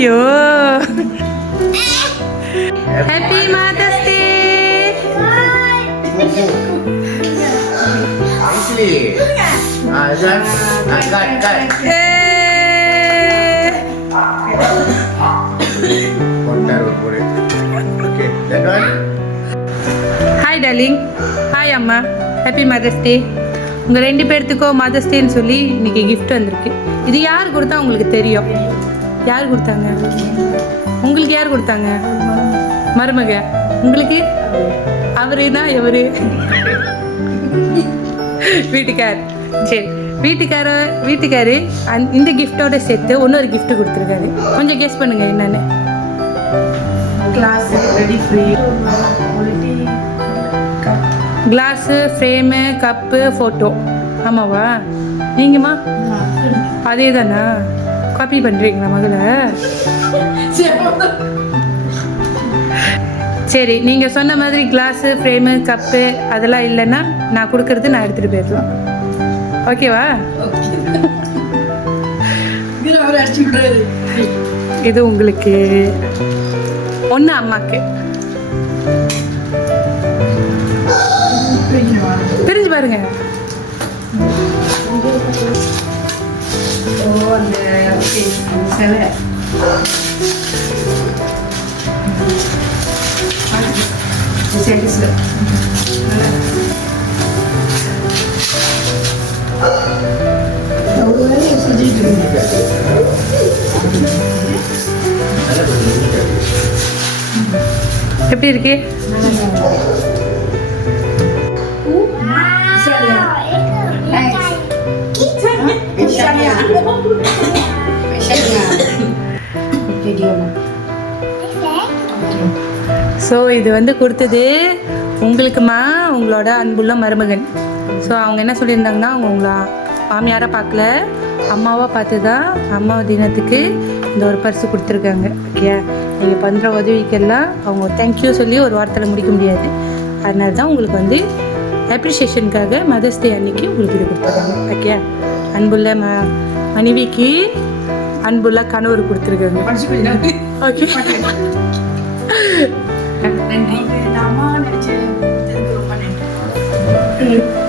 ஐயோ happy mother's day. Hi darling. Hi அம்மா. Happy mother's day. உங்கள் 2 பேர்த்துக்கும் மதர்ஸ் டேன்னு சொல்லி இன்னைக்கு கிஃப்ட் வந்திருக்கு. இது யார் கொடுத்தா உங்களுக்கு தெரியும்? யார் கொடுத்தாங்க? உங்களுக்கு யார் கொடுத்தாங்க? மருமக. உங்களுக்கு? அவரு தான் எவரு? வீட்டுக்கார். சரி, வீட்டுக்காரு இந்த கிஃப்டோட சேர்த்து இன்னொரு கிஃப்ட் கொடுத்துருக்காரு. கொஞ்சம் கெஸ் பண்ணுங்க என்னன்னு. Class, frame, cup, photo. ஆமாவா? நீங்கம்மா அதே தானா? காப்பி பண்ணுறீங்களா மகளை? சரி, நீங்கள் சொன்ன மாதிரி கிளாஸு, ஃப்ரேமு, கப்பு அதெல்லாம் இல்லைன்னா நான் கொடுக்கறது நான் எடுத்துகிட்டு போயிடலாம். ஓகேவா? இது உங்களுக்கு, ஒன்று அம்மாக்கு. பிரிஞ்சு பாருங்க. எப்படி இருக்கு? ஸோ இது வந்து கொடுத்தது உங்களுக்குமா, உங்களோட அன்புள்ள மருமகன். ஸோ அவங்க என்ன சொல்லியிருந்தாங்கன்னா, அவங்க உங்களை மாமியாரை பார்க்கல, அம்மாவாக பார்த்து தான் அம்மா தினத்துக்கு இந்த ஒரு பரிசு கொடுத்துருக்காங்க. ஓகே, நீங்கள் பண்ணுற உதவிக்கெல்லாம் அவங்க தேங்க்யூ சொல்லி ஒரு வார்த்தையில் முடிக்க முடியாது. அதனால தான் உங்களுக்கு வந்து அப்ரிஷியேஷனுக்காக மதர்ஸ் டே அன்னைக்கு உங்களுக்கு இது கொடுத்துருக்காங்க. ஓகே, அன்புள்ள மனைவிக்கு அன்புள்ள கணவர் கொடுத்துருக்காங்க. ஓகே, நன்றி. அம்மா நினைச்சு ரொம்ப நன்றி.